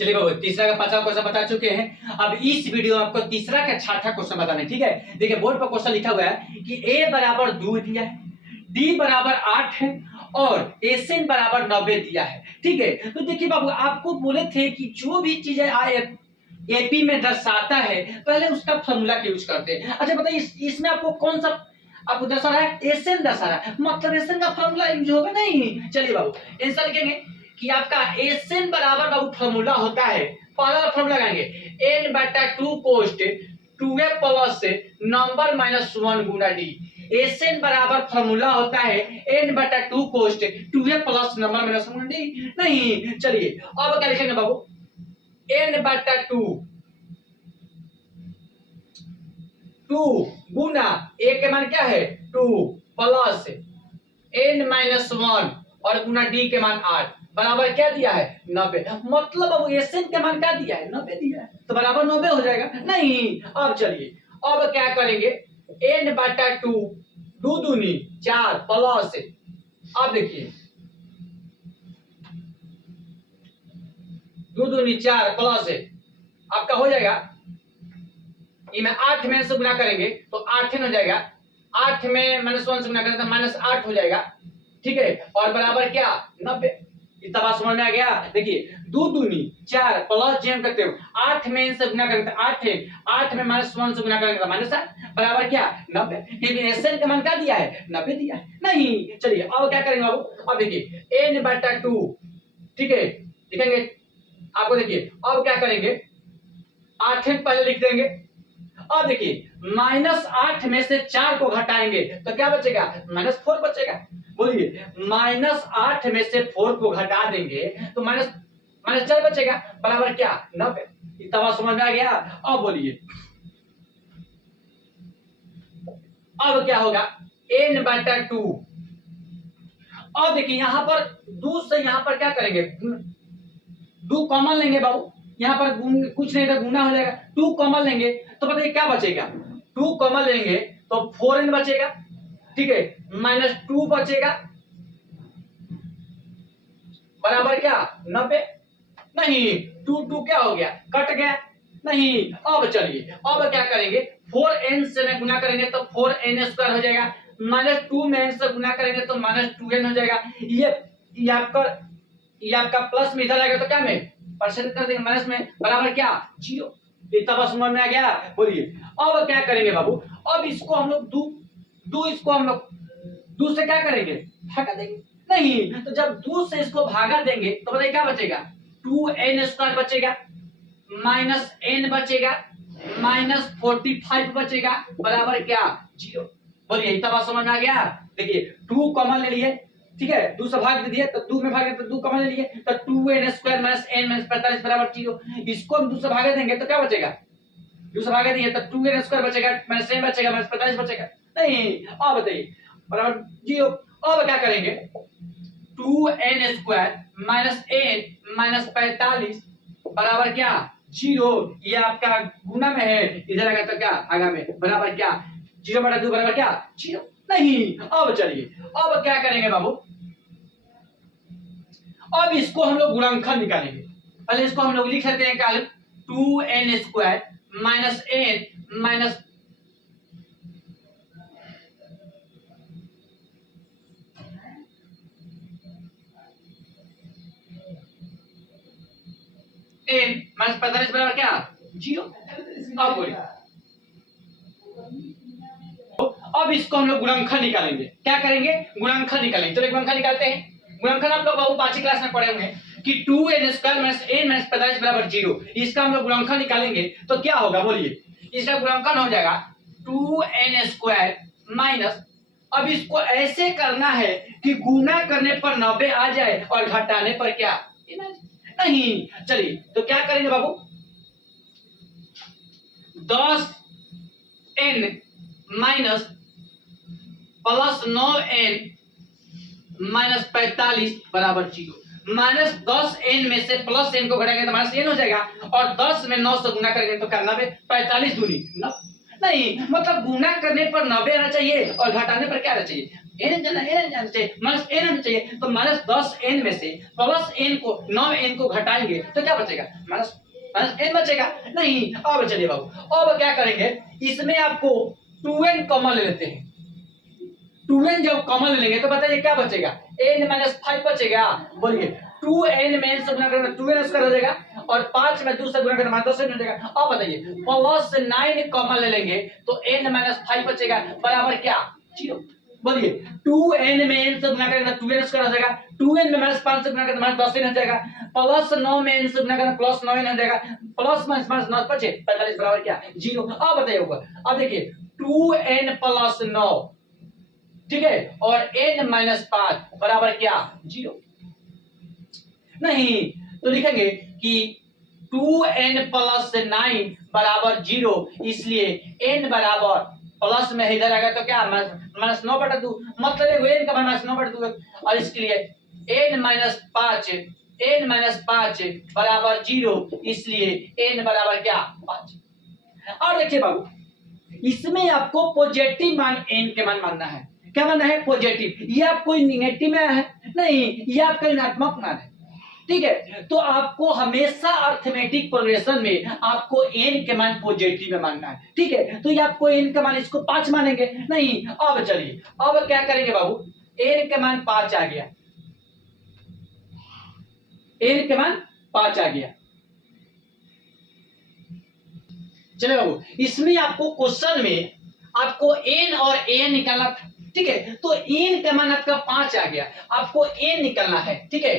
चलिए बाबू तीसरा का 5वां क्वेश्चन बता चुके हैं। अब इस वीडियो में आपको तीसरा का 6वां क्वेश्चन बताना है, ठीक है। देखिए बोर्ड पर क्वेश्चन लिखा हुआ है कि a बराबर 2 दिया है, d बराबर 8 है और एसएन बराबर 90 दिया है, ठीक है। तो देखिए बाबू आपको बोले थे कि जो भी चीजें एपी में दर्शाता है पहले उसका फॉर्मूला यूज करते हैं। अच्छा बताइए इसमें आपको कौन सा आपको दर्शा रहा है, एसएन दर्शा रहा है, मतलब एसएन का फॉर्मूला यूज होगा नहीं। चलिए बाबू आंसर लिखेंगे कि आपका एसएन बराबर बाबू फॉर्मूला होता है, पहला फॉर्मूला लगाएंगे n बटा 2 कोस्ट 2a प्लस नंबर माइनस 1 गुना d। एसएन बराबर फॉर्मूला होता है n बटा 2 कोस्ट 2a प्लस नंबर माइनस 1 गुना d। नहीं चलिए अब क्या लिखेंगे बाबू n बटा 2 गुना a के मान क्या है 2 प्लस n माइनस 1 और गुना d के मान 8 बराबर क्या दिया है 90। मतलब अब एसएन के मान क्या दिया है 90 दिया है, तो बराबर 90 हो जाएगा। नहीं अब चलिए अब क्या करेंगे n बटा 2 2 दूनी 4 प्लस अब देखिए 2 दूनी 4 प्लस आपका हो जाएगा इनमें 8 में से गुना करेंगे तो 8 हो जाएगा, 8 में माइनस 1 से गुना करेंगे तो माइनस 8 हो जाएगा, ठीक है। और बराबर क्या 90। इतना बात समझ में आ गया। देखिए 2 दूनी 4 प्लस जेम करते हो 8 में इनसे गुना करेंगे तो 8 है, 8 में माइनस 1 से गुना करेंगे तो माइनस 8 बराबर क्या 90। लेकिन एसएन का मान क्या दिया है 90 दिया है। नहीं चलिए अब क्या करेंगे बाबू, अब देखिए n बटा 2, ठीक है लिखेंगे। आपको देखिए अब क्या करेंगे 8 पहले लिख देंगे। अब देखिए माइनस 8 में से 4 को घटाएंगे तो क्या बचेगा माइनस 4 बचेगा। बोलिए माइनस 8 में से 4 को घटा देंगे तो माइनस 4 बचेगा बराबर क्या 90। इतना समझ में आ गया। अब बोलिए अब क्या होगा n बटा 2। अब देखिए यहां पर 2 से यहां पर क्या करेंगे 2 कॉमन लेंगे बाबू, यहाँ पर कुछ नहीं था गुना हो जाएगा, 2 कॉमन लेंगे तो बताइए क्या बचेगा 2 कॉमन लेंगे तो 4n बचेगा, ठीक है माइनस 2 बचेगा बराबर क्या 90। नहीं 2 क्या हो गया कट गया। नहीं अब चलिए अब क्या करेंगे 4n से में गुना करेंगे तो 4n स्क्वायर हो जाएगा, माइनस 2 में n से गुना करेंगे तो माइनस 2n हो जाएगा। ये आपका प्लस में इधर आएगा तो क्या में परसेंट कर देंगे माइनस में बराबर क्या 0। इतना बस समझ में आ गया। बोलिए अब क्या करेंगे बाबू, अब इसको हम लोग दो इसको हम लोग 2 से क्या करेंगे भागा देंगे। नहीं तो जब 2 से इसको भागा देंगे तो बताइए क्या बचेगा 2n स्क्वायर बचेगा, माइनस n बचेगा, माइनस 45 बचेगा बराबर क्या 0। बोलिए इतना बात समझ में आ गया। देखिए 2 कॉमन ले लिए, ठीक है 2 से भाग दे दिए तो 2 में भागे तो 2 कॉमन ले लिए तो 2n square minus n minus 45 बराबर 0। इसको हम 2 से भागे देंगे तो क्या बचेगा 2 से भागे दिए तो 2n स्क्वायर बचेगा माइनस n बचेगा माइनस 45 बचेगा। नहीं अब बताइए बराबर 0। अब क्या करेंगे 2n square minus n minus 45 बराबर क्या 0। ये आपका गुना में है, इधर आएगा तो क्या आगा में बराबर क्या 0 बटा 2 बराबर क्या 0। नहीं अब चलिए अब क्या करेंगे बाबू, अब इसको हम लोग गुणनखंड निकालेंगे। पहले इसको हम लोग लिख लेते हैं कल 2n square minus n minus n minus 45 बराबर क्या 0। अब बोलिए अब इसको हम लोग गुणनखंड निकालेंगे। क्या करेंगे गुणनखंड निकालेंगे। चलिए गुणनखंड निकालते हैं। गुणनखंड आप लोग बाबू 5वीं क्लास में पढ़े होंगे कि 2n square minus n minus 45 बराबर 0। इसका हम लोग गुणनखंड निकालेंगे तो क्या होगा बोलिए, इसका गुणनखंड हो जाएगा 2n स्क्वायर माइनस, अब इसको ऐसे करना है कि गुना करने पर 90 आ जाए और घटाने पर क्या नहीं। चलिए तो क्या करेंगे बाबू 10n minus plus 9n minus 45 बराबर 0। माइनस 10n में से प्लस n को घटाएंगे तो माइनस n हो जाएगा और 10 में 9 से गुना करेंगे तो क्या 90 45 दूनी नहीं, मतलब गुना करने पर 90 आना चाहिए और घटाने पर क्या आना चाहिए एन जाना चाहिए, माइनस एन आना चाहिए। तो माइनस 10n में से प्लस n को 9n को घटाएंगे तो क्या बचेगा, माइनस n बचेगा। नहीं, अब चलिए बाबू, अब क्या करेंगे, इसमें आपको 2n कॉमन ले लेते हैं। 2n जब कॉमन ले लेंगे तो बताइए क्या बचेगा, n माइनस 5 बचेगा। बोलिए 2n में n से गुना करना 2n स्क्वायर हो जाएगा, और 5 में 2 से गुना करना 10n हो जाएगा। अब बताइए प्लस 9 कॉमन ले लेंगे तो n माइनस 5 बचेगा, बराबर क्या, 0। बोलिए 2n में n से गुना करेंगे तो 2n स्क्वायर हो जाएगा, 2n में माइनस 5 से गुना करेंगे माइनस 10n हो जाएगा, प्लस 9 में n से गुना करेंगे प्लस 9n हो जाएगा, प्लस माइनस 9 बचे 45 बराबर क्या, 0। अब बताइए ऊपर, अब देखिए 2n प्लस 9, ठीक है, और n माइनस 5 बराबर क्या, 0। नहीं तो लिखेंगे कि 2n प्लस 9 बराबर 0, इसलिए n बराबर प्लस में इधर आएगा तो क्या, माइनस 9/2, मतलब n का मान माइनस 9/2, और इसके लिए n माइनस 5 बराबर 0, इसलिए n बराबर क्या, 5। और देखिए बाबू, इसमें आपको पॉजिटिव मान n के मान मानना है। क्या मानना है, पॉजिटिव। ये आप कोई निगेटिव में है नहीं, ये आपका ऋणात्मक मान है, ठीक है। तो आपको हमेशा अर्थमेटिक प्रोग्रेशन में आपको n के मान पॉजिटिव में मानना है, ठीक है। तो ये आपको n का मान, इसको 5 मानेंगे नहीं। अब चलिए, अब क्या करेंगे बाबू, n के मान 5 आ गया, n के मान 5 आ गया। चलिए बाबू, इसमें आपको क्वेश्चन में आपको n और a निकालना था, ठीक है। तो n का मान आपका 5 आ गया, आपको n निकालना है, ठीक है।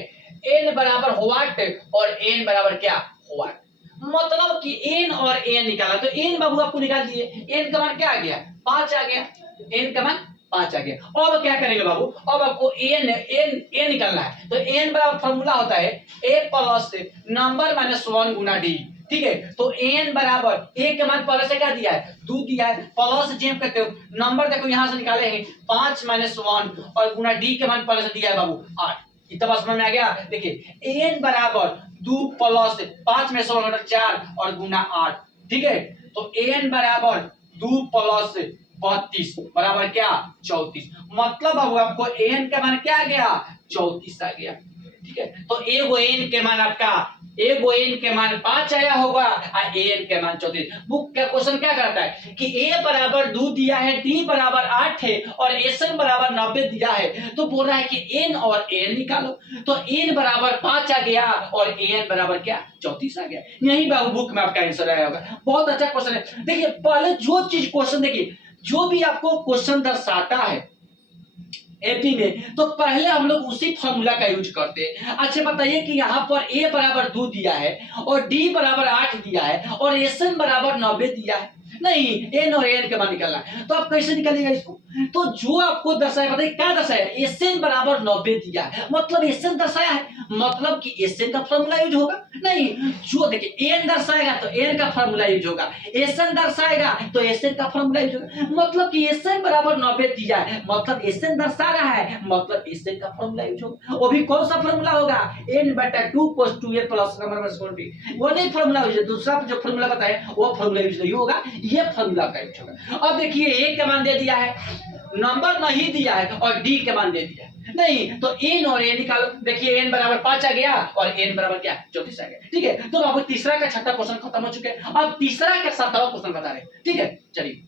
n बराबर व्हाट, और n बराबर क्या, व्हाट, मतलब कि n और a निकाला तो n बाबू आपको निकाल दिए, n का मान क्या आ गया, 5 आ गया, n का मान 5 आ गया। अब क्या करेंगे बाबू, अब आपको n निकालना है। तो n बराबर फॉर्मूला होता है a प्लस नंबर माइनस 1 गुना d, ठीक है। तो n बराबर a के मान पहले से क्या दिया है, 2 दिया है, प्लस जेम करते हो, नंबर देखो यहां से निकाले हैं 5 माइनस 1, और गुना d के मान पहले से दिया है बाबू 8। इतना बात समझ में आ गया। देखिए n बराबर 2 प्लस 5 में से 1 4 और गुना 8, ठीक है। तो n बराबर 2 प्लस 32 बराबर क्या, 34। मतलब बाबू आपको n का मान क्या आ गया, 34 आ गया, ठीक है। तो एगो n के मान आपका, एगो n के मान 5 आया होगा, और n के मान 34। बुक का क्वेश्चन क्या करता है कि a बराबर 2 दिया है, d बराबर 8 है, और sn बराबर 90 दिया है, तो बोल रहा है कि n और n निकालो। तो n बराबर 5 आ गया, और n बराबर क्या, 34 आ गया। यही बाबू बुक में आपका आंसर आया होगा। बहुत अच्छा क्वेश्चन है। देखिए पहले जो चीज क्वेश्चन, देखिए जो भी आपको क्वेश्चन दर्शाता है एपी में, तो पहले हम लोग उसी फॉर्मूला का यूज करते हैं। अच्छा बताइए कि यहाँ पर a बराबर 2 दिया है, और d बराबर 8 दिया है, और sn बराबर 90 दिया है। नहीं, n और n के मान निकालना है, तो आप कैसे निकालेगा इसको। तो जो आपको दर्शाया, बताइए क्या दर्शाया, sn बराबर 90 दिया है, मतलब sn दर्शाया है, मतलब कि sn का फॉर्मूला यूज होगा। नहीं, जो देखिए n दर्शाएगा तो n का फॉर्मूला यूज होगा, sn दर्शाएगा तो sn का फॉर्मूला यूज होगा। मतलब कि sn बराबर 90 दिया है, मतलब sn दर्शा रहा है, मतलब sn का फॉर्मूला यूज होगा। वो भी कौन सा फॉर्मूला होगा, n/2 cos 2a plus number minus 1b, वो नहीं फॉर्मूला यूज, दूसरा जो फॉर्मूला बताया वो फॉर्मूला यूज नहीं होगा, ये फॉर्मूला का यूज होगा। अब देखिए a का मान दे दिया है, नंबर नहीं दिया है, और d के मान दे दिया है। नहीं तो n और a निकालो। देखिए n बराबर 5 आ गया, और n बराबर क्या, 34 आ गया, ठीक है। तो बाबू तीसरा का छठा क्वेश्चन खत्म हो चुके हैं। अब तीसरा का सातवां क्वेश्चन बता रहे हैं, ठीक है। चलिए